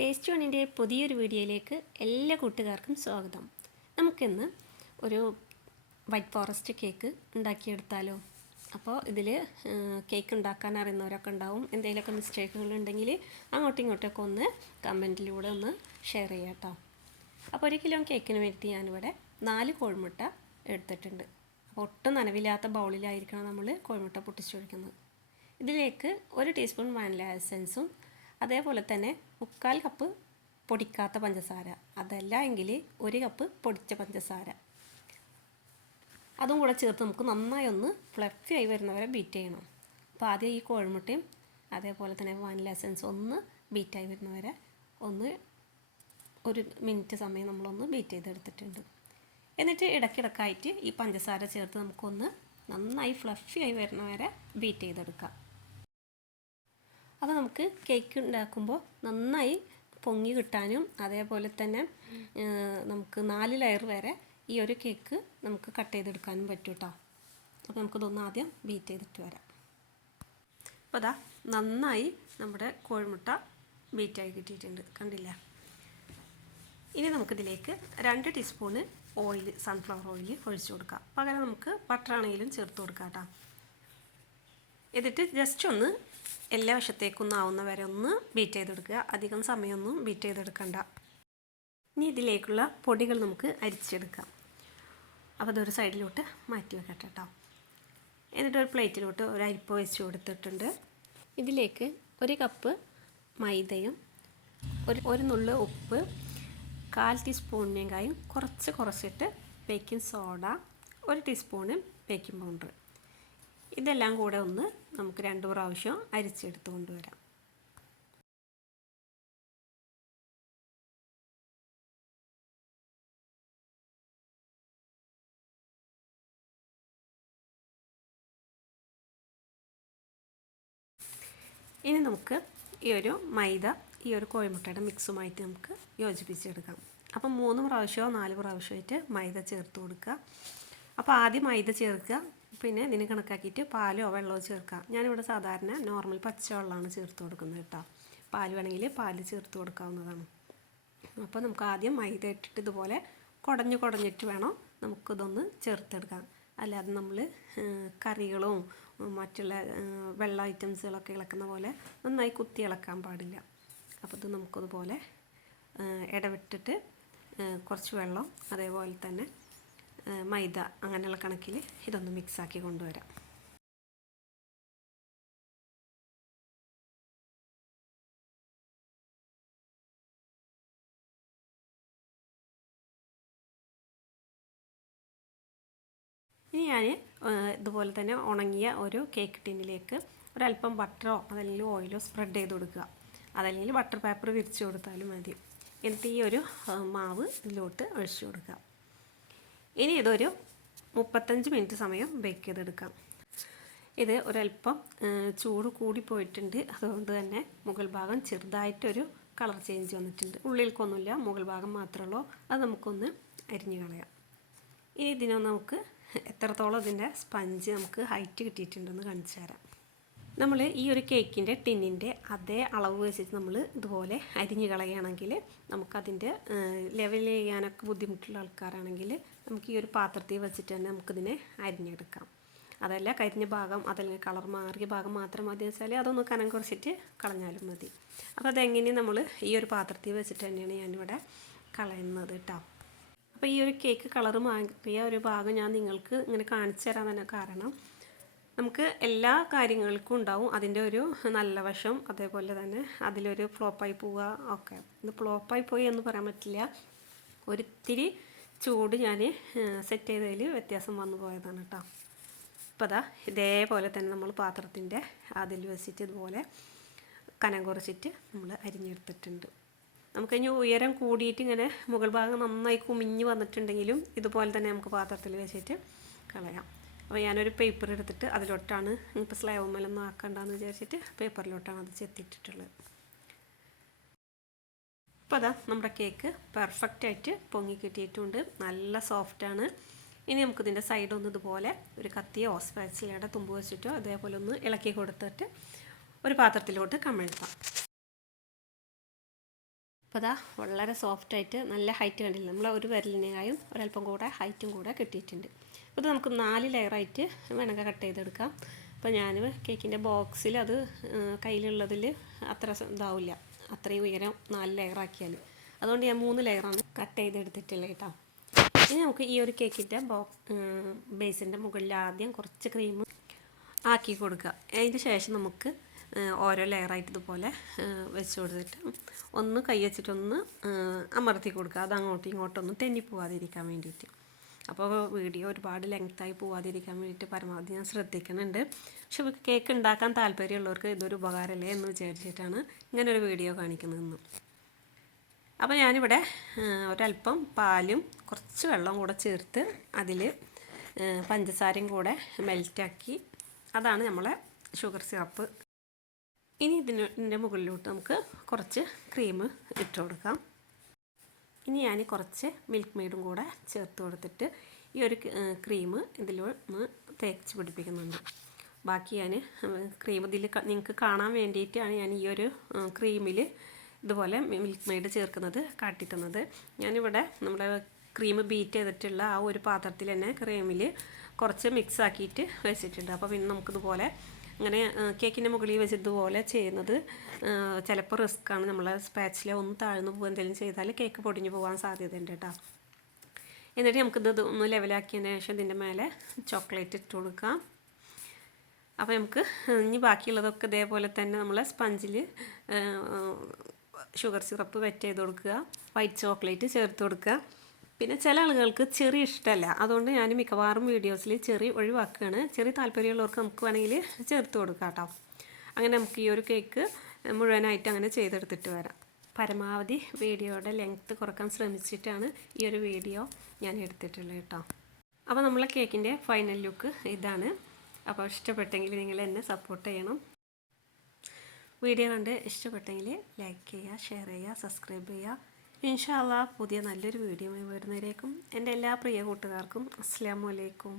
Taste വണ്ണിന്റെ പുതിയൊരു വീഡിയോയിലേക്ക് എല്ലാ കൂട്ടുകാർക്കും സ്വാഗതം. നമുക്കിന്ന് ഒരു വൈറ്റ് ഫോറസ്റ്റ് കേക്ക് ഉണ്ടാക്കിയെടുത്താലോ? അപ്പോൾ ഇതിൽ കേക്ക് ഉണ്ടാക്കാൻ അറിയുന്നവരൊക്കെ ഉണ്ടാവും. എന്തെങ്കിലുമൊക്കെ മിസ്റ്റേക്കുകൾ ഉണ്ടെങ്കിൽ അങ്ങോട്ടും ഇങ്ങോട്ടൊക്കെ ഒന്ന് കമന്റിലൂടെ ഒന്ന് ഷെയർ ചെയ്യാം കേട്ടോ. അപ്പോൾ ഒരു കിലോ കേക്കിന് വേണ്ടി ഞാനിവിടെ നാല് കോഴിമുട്ട എടുത്തിട്ടുണ്ട്. അപ്പോൾ ഒട്ടും നനവില്ലാത്ത ബൗളിലായിരിക്കണം നമ്മൾ കോഴിമുട്ട പൊട്ടിച്ചൊഴിക്കുന്നത് ഇതിലേക്ക് ഒരു ടീസ്പൂൺ വാനില എസൻസും അതേപോലെ തന്നെ മുക്കാൽ കപ്പ് പൊടിക്കാത്ത പഞ്ചസാര. അതല്ല എങ്കിൽ ഒരു കപ്പ് പൊടിച്ച പഞ്ചസാര. അതും കൂടെ ചേർത്ത് നമുക്ക് നന്നായി ഒന്ന് ഫ്ലഫി ആയി വരുന്നവരെ ബീറ്റ് ചെയ്യണം. അപ്പോൾ ആദ്യം ഈ കോഴിമുട്ടയും അതേപോലെ തന്നെ വാനില എസൻസ് ഒന്ന് ബീറ്റായി വരുന്നവരെ ഒന്ന് ഒരു മിനിറ്റ് സമയം നമ്മളൊന്ന് ബീറ്റ് ചെയ്തെടുത്തിട്ടുണ്ട്. എന്നിട്ട് ഇടയ്ക്കിടക്കായിട്ട് ഈ പഞ്ചസാര ചേർത്ത് നമുക്കൊന്ന് നന്നായി ഫ്ലഫി ആയി വരുന്നവരെ ബീറ്റ് ചെയ്തെടുക്കാം. അപ്പോൾ നമുക്ക് കേക്ക് ഉണ്ടാക്കുമ്പോൾ നന്നായി പൊങ്ങി കിട്ടാനും അതേപോലെ തന്നെ നമുക്ക് നാല് ലെയർ വരെ ഈ ഒരു കേക്ക് നമുക്ക് കട്ട് ചെയ്തെടുക്കാനും പറ്റും കേട്ടോ അപ്പോൾ നമുക്കിതൊന്ന് ആദ്യം ബീറ്റ് ചെയ്തിട്ട് വരാം. അപ്പോൾ അതാ നന്നായി നമ്മുടെ കോഴിമുട്ട ബീറ്റായി കിട്ടിയിട്ടുണ്ട്. കണ്ടില്ല? ഇനി നമുക്കിതിലേക്ക് രണ്ട് ടീസ്പൂണ് ഓയിൽ സൺഫ്ലവർ ഓയിൽ ഒഴിച്ചു കൊടുക്കാം. പകരം നമുക്ക് ബട്ടറാണെങ്കിലും ചേർത്ത് കൊടുക്കാം കേട്ടോ. എന്നിട്ട് ജസ്റ്റ് ഒന്ന് എല്ലാ വശത്തേക്കൊന്നും ആവുന്ന വരെ ഒന്ന് ബീറ്റ് ചെയ്തെടുക്കുക. അധികം സമയമൊന്നും ബീറ്റ് ചെയ്തെടുക്കണ്ട. ഇനി ഇതിലേക്കുള്ള പൊടികൾ നമുക്ക് അരിച്ചെടുക്കാം. അപ്പോൾ അതൊരു സൈഡിലോട്ട് മാറ്റി വെക്കട്ടെ കേട്ടോ. എന്നിട്ട് ഒരു പ്ലേറ്റിലോട്ട് ഒരു അരിപ്പ് വെച്ച് കൊടുത്തിട്ടുണ്ട്. ഇതിലേക്ക് ഒരു കപ്പ് മൈദയും ഒരു ഒരു നുള്ള് ഉപ്പ് കാൽ ടീസ്പൂണിനേക്കായും കുറച്ച് കുറച്ചിട്ട് ബേക്കിംഗ് സോഡ ഒരു ടീസ്പൂണ് ബേക്കിംഗ് പൗഡർ ഇതെല്ലാം കൂടെ ഒന്ന് നമുക്ക് രണ്ട് പ്രാവശ്യം അരിച്ചെടുത്ത് കൊണ്ടുവരാം. ഇനി നമുക്ക് ഈ ഒരു മൈദ ഈ ഒരു കോഴിമുട്ടയുടെ മിക്സുമായിട്ട് നമുക്ക് യോജിപ്പിച്ചെടുക്കാം. അപ്പം മൂന്ന് പ്രാവശ്യമോ നാല് പ്രാവശ്യമായിട്ട് മൈദ ചേർത്ത് കൊടുക്കുക. അപ്പോൾ ആദ്യം മൈദ ചേർക്കുക. പിന്നെ ഇതിന് കണക്കാക്കിയിട്ട് പാലോ വെള്ളമോ ചേർക്കുക. ഞാനിവിടെ സാധാരണ നോർമൽ പച്ചവെള്ളമാണ് ചേർത്ത് കൊടുക്കുന്നത് കേട്ടോ. പാൽ വേണമെങ്കിൽ പാൽ ചേർത്ത് കൊടുക്കാവുന്നതാണ്. അപ്പോൾ നമുക്ക് ആദ്യം മൈദ ഇട്ടിട്ട് ഇതുപോലെ കുടഞ്ഞ് കുടഞ്ഞിട്ട് വേണം നമുക്കിതൊന്ന് ചേർത്തെടുക്കാം അല്ലാതെ നമ്മൾ കറികളും മറ്റുള്ള വെള്ള ഐറ്റംസുകളൊക്കെ ഇളക്കുന്ന പോലെ നന്നായി കുത്തി ഇളക്കാൻ പാടില്ല. അപ്പോൾ ഇത് നമുക്കതുപോലെ ഇടവിട്ടിട്ട് കുറച്ച് വെള്ളം അതേപോലെ തന്നെ മൈദ അങ്ങനെയുള്ള കണക്കിൽ ഇതൊന്ന് മിക്സാക്കി കൊണ്ടുവരാം. ഇനി ഞാൻ ഇതുപോലെ തന്നെ ഉണങ്ങിയ ഒരു കേക്ക് ടിന്നിലേക്ക് ഒരല്പം ബട്ടറോ അതല്ലെങ്കിൽ ഓയിലോ സ്പ്രെഡ് ചെയ്ത് കൊടുക്കുക. അതല്ലെങ്കിൽ ബട്ടർ പേപ്പർ വിരിച്ചു കൊടുത്താലും മതി. എന്നിട്ട് ഈ ഒരു മാവ് ഇതിലോട്ട് ഒഴിച്ചു കൊടുക്കുക. ഇനി ഇതൊരു മുപ്പത്തഞ്ച് മിനിറ്റ് സമയം ബേക്ക് ചെയ്തെടുക്കാം. ഇത് ഒരല്പം ചൂട് കൂടി പോയിട്ടുണ്ട്. അതുകൊണ്ട് തന്നെ മുകൾ ഭാഗം ചെറുതായിട്ടൊരു കളർ ചേഞ്ച് വന്നിട്ടുണ്ട്. ഉള്ളിൽക്കൊന്നുമില്ല മുകൾ ഭാഗം മാത്രമേ അത് നമുക്കൊന്ന് അരിഞ്ഞു കളയാം. ഇനി ഇതിനൊന്ന് നമുക്ക് എത്രത്തോളം ഇതിന്റെ സ്പഞ്ച് നമുക്ക് ഹൈറ്റ് കിട്ടിയിട്ടുണ്ടെന്ന് കാണിച്ചു തരാം. നമ്മൾ ഈ ഒരു കേക്കിന്റെ ടിന്നിന്റെ അതേ അളവ് വെച്ചിട്ട് നമ്മൾ ഇതുപോലെ അരിഞ്ഞു കളയുകയാണെങ്കിൽ നമുക്കതിന്റെ ലെവൽ ചെയ്യാനൊക്കെ ബുദ്ധിമുട്ടുള്ള ആൾക്കാരാണെങ്കിൽ നമുക്ക് ഈ ഒരു പാത്രത്തിൽ വെച്ചിട്ട് തന്നെ നമുക്കിതിനെ അരിഞ്ഞെടുക്കാം. അതല്ല കരിഞ്ഞ ഭാഗം അതല്ലെങ്കിൽ കളർ മാറിയ ഭാഗം മാത്രം മതി വെച്ചാൽ അതൊന്ന് കനം കുറച്ചിട്ട് കളഞ്ഞാലും മതി. അപ്പോൾ അതെങ്ങനെ നമ്മൾ ഈ ഒരു പാത്രത്തിൽ വെച്ചിട്ട് തന്നെയാണ് ഞാനിവിടെ കളയുന്നത് കേട്ടോ അപ്പോൾ ഈ ഒരു കേക്ക് കളർ മാറിയ ഒരു ഭാഗം ഞാൻ നിങ്ങൾക്ക് ഇങ്ങനെ കാണിച്ചു തരാൻ തന്നെ കാരണം നമുക്ക് എല്ലാ കാര്യങ്ങൾക്കും ഉണ്ടാവും. അതിന്റെ ഒരു നല്ല വശം അതേപോലെ തന്നെ അതിലൊരു ഫ്ലോപ്പായി പോവുക ഒക്കെ. ഇത് ഫ്ലോപ്പായി പോയി എന്ന് പറയാൻ പറ്റില്ല. ഒരിത്തിരി ചൂട് ഞാൻ സെറ്റ് ചെയ്തതിൽ വ്യത്യാസം വന്നു പോയതാണ് കേട്ടോ. അപ്പോൾ അതാ ഇതേപോലെ തന്നെ നമ്മൾ പാത്രത്തിന്റെ അതിൽ വെച്ചിട്ട് ഇതുപോലെ കനം കുറച്ചിട്ട് നമ്മൾ അരിഞ്ഞെടുത്തിട്ടുണ്ട്. നമുക്കിനി ഉയരം കൂടിയിട്ട് ഇങ്ങനെ മുകൾ ഭാഗം നന്നായി കുമിഞ്ഞ് വന്നിട്ടുണ്ടെങ്കിലും ഇതുപോലെ തന്നെ നമുക്ക് പാത്രത്തിൽ വെച്ചിട്ട് കളയാം. അപ്പോൾ ഞാനൊരു പേപ്പർ എടുത്തിട്ട് അതിലോട്ടാണ് ഇപ്പോൾ സ്ലൈവ് മേലൊന്നും ആക്കണ്ടെന്ന് വിചാരിച്ചിട്ട് പേപ്പറിലോട്ടാണ് അത് ചെത്തിയിട്ടിട്ടുള്ളത്. അപ്പോൾ അതാ നമ്മുടെ കേക്ക് പെർഫെക്റ്റ് ആയിട്ട് പൊങ്ങി കിട്ടിയിട്ടുണ്ട്. നല്ല സോഫ്റ്റാണ് ഇനി നമുക്കിതിന്റെ ഒന്ന് ഇതുപോലെ ഒരു കത്തിയോ സ്പാച്ചിലയുടെ തുമ്പ് വെച്ചിട്ടോ അതേപോലെ ഒന്ന് ഇളക്കി കൊടുത്തിട്ട് ഒരു പാത്രത്തിലോട്ട് കമിഴ്ത്താം. അപ്പോൾ അതാ വളരെ സോഫ്റ്റായിട്ട് നല്ല ഹൈറ്റ് കണ്ടില്ല? നമ്മൾ ഒരു വിരലിനേക്കായും ഒരല്പം കൂടെ ഹൈറ്റും കൂടെ കിട്ടിയിട്ടുണ്ട്. അപ്പോൾ ഇത് നമുക്ക് നാല് ലെയറായിട്ട് വേണമെങ്കിൽ കട്ട് ചെയ്തെടുക്കാം. അപ്പോൾ ഞാൻ കേക്കിന്റെ ബോക്സിൽ അത് കയ്യിലുള്ളതിൽ അത്ര ഇതാവില്ല. അത്രയും ഉയരം നാല് ലെയറാക്കിയാൽ അതുകൊണ്ട് ഞാൻ മൂന്ന് ലെയറാണ് കട്ട് ചെയ്തെടുത്തിട്ടുള്ളത് കേട്ടോ ഇനി നമുക്ക് ഈ ഒരു കേക്കിന്റെ ബോക്സ് ബേസിന്റെ മുകളിൽ ആദ്യം കുറച്ച് ക്രീം ആക്കി കൊടുക്കുക. അതിന് ശേഷം നമുക്ക് ഓരോ ലെയറായിട്ട് ഇതുപോലെ വെച്ച് കൊടുത്തിട്ട് ഒന്ന് കൈ വെച്ചിട്ടൊന്ന് അമർത്തി കൊടുക്കുക. അത് അങ്ങോട്ടും ഇങ്ങോട്ടൊന്നും തെന്നിപ്പോവാതിരിക്കാൻ വേണ്ടിയിട്ട്. അപ്പോൾ വീഡിയോ ഒരുപാട് ലെങ്ത്തായി പോവാതിരിക്കാൻ വേണ്ടിയിട്ട് പരമാവധി ഞാൻ ശ്രദ്ധിക്കുന്നുണ്ട്. പക്ഷെ ഇവർക്ക് കേക്ക് ഉണ്ടാക്കാൻ താല്പര്യമുള്ളവർക്ക് ഇതൊരു ഉപകാരമല്ലേ എന്ന് വിചാരിച്ചിട്ടാണ് ഇങ്ങനെ ഒരു വീഡിയോ കാണിക്കുന്നതെന്ന് അപ്പോൾ ഞാനിവിടെ ഒരല്പം പാലും കുറച്ച് വെള്ളം കൂടെ ചേർത്ത് അതിൽ പഞ്ചസാരയും കൂടെ മെൽറ്റാക്കി അതാണ് നമ്മളെ ഷുഗർ സിറപ്പ് ഇനി ഇതിന് മുകളിലോട്ട് നമുക്ക് കുറച്ച് ക്രീം ഇട്ട് കൊടുക്കാം. ഇനി ഞാൻ കുറച്ച് മിൽക്ക് മെയ്ഡും കൂടെ ചേർത്ത് കൊടുത്തിട്ട് ഈ ഒരു ക്രീം ഇതിലൊന്ന് തേച്ച് പിടിപ്പിക്കുന്നുണ്ട്. ബാക്കി ഞാൻ ക്രീം ഇതിൽ നിങ്ങൾക്ക് കാണാൻ വേണ്ടിയിട്ടാണ് ഞാൻ ഈ ഒരു ക്രീമിൽ ഇതുപോലെ മിൽക്ക് മെയ്ഡ് ചേർക്കുന്നത് കാട്ടിത്തുന്നത്. ഞാനിവിടെ നമ്മുടെ ക്രീം ബീറ്റ് ചെയ്തിട്ടുള്ള ആ ഒരു പാത്രത്തിൽ തന്നെ ക്രീമിൽ കുറച്ച് മിക്സ് ആക്കിയിട്ട് വെച്ചിട്ടുണ്ട്. അപ്പോൾ പിന്നെ നമുക്കിതുപോലെ അങ്ങനെ കേക്കിന്റെ മുകളിൽ വെച്ച് ഇതുപോലെ ചെയ്യുന്നത് ചിലപ്പോൾ ആണ്. നമ്മൾ സ്പാച്ചിലെ ഒന്ന് താഴ്ന്നു പോകുക എന്തെങ്കിലും ചെയ്താൽ കേക്ക് പൊടിഞ്ഞു പോകാൻ സാധ്യതയുണ്ട് കേട്ടോ. എന്നിട്ട് നമുക്കിത് ഒന്ന് ലെവലാക്കിയതിന് ശേഷം ഇതിന്റെ മേലെ ചോക്ലേറ്റ് ഇട്ട് കൊടുക്കാം. അപ്പോൾ നമുക്ക് ഇനി ബാക്കിയുള്ളതൊക്കെ ഇതേപോലെ തന്നെ നമ്മൾ സ്പഞ്ചിൽ ഷുഗർ സിറപ്പ് വെറ്റ് ചെയ്ത് കൊടുക്കുക. വൈറ്റ് ചോക്ലേറ്റ് ചേർത്ത് കൊടുക്കുക. പിന്നെ ചില ആളുകൾക്ക് ചെറി ഇഷ്ടമല്ല അതുകൊണ്ട് ഞാൻ മിക്കവാറും വീഡിയോസിൽ ചെറി ഒഴിവാക്കുകയാണ്. ചെറിയ താല്പര്യമുള്ളവർക്ക് നമുക്ക് വേണമെങ്കിൽ ചേർത്ത് കൊടുക്കാം കേട്ടോ. അങ്ങനെ നമുക്ക് ഈ ഒരു കേക്ക് മുഴുവനായിട്ട് അങ്ങനെ ചെയ്തെടുത്തിട്ട് വരാം. പരമാവധി വീഡിയോയുടെ ലെങ്ത്ത് കുറയ്ക്കാൻ ശ്രമിച്ചിട്ടാണ് ഈ ഒരു വീഡിയോ ഞാൻ എടുത്തിട്ടുള്ളത് കേട്ടോ. അപ്പോൾ നമ്മളെ കേക്കിന്റെ ഫൈനൽ ലുക്ക് ഇതാണ്. അപ്പോൾ ഇഷ്ടപ്പെട്ടെങ്കിൽ നിങ്ങൾ എന്നെ സപ്പോർട്ട് ചെയ്യണം. വീഡിയോ കണ്ട് ഇഷ്ടപ്പെട്ടെങ്കിൽ ലൈക്ക് ചെയ്യുക ഷെയർ ചെയ്യുക സബ്സ്ക്രൈബ് ചെയ്യുക. ഇൻഷാല്ല പുതിയ നല്ലൊരു വീഡിയോ വരുന്നവരേക്കും എന്റെ എല്ലാ പ്രിയ കൂട്ടുകാർക്കും അസ്സാം വലൈക്കും